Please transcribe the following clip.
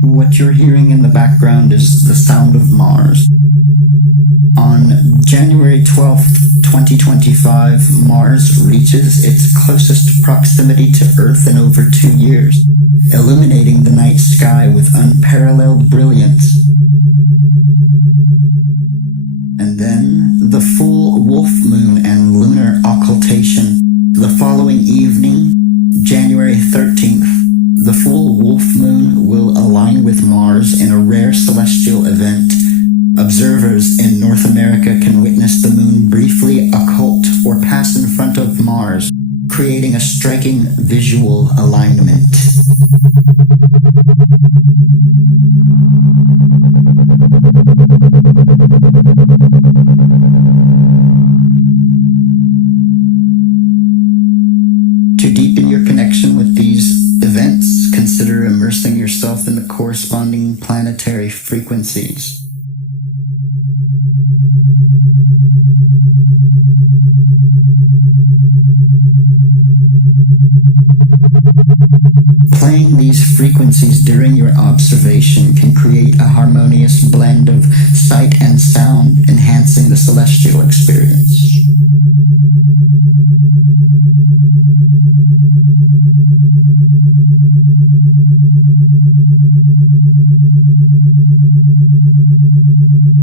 What you're hearing in the background is the sound of Mars. On January 12th, 2025, Mars reaches its closest proximity to Earth in over 2 years, illuminating the night sky with unparalleled brilliance. And then the full wolf moon and lunar occultation. The following evening, January 13th, the full wolf moon will align with Mars in a rare celestial event. Observers in North America can witness the moon briefly occult or pass in front of Mars, creating a striking visual alignment. To deepen your connection with these events, consider immersing yourself in the corresponding planetary frequencies. Playing these frequencies during your observation can create a harmonious blend of sight and sound, enhancing the celestial experience.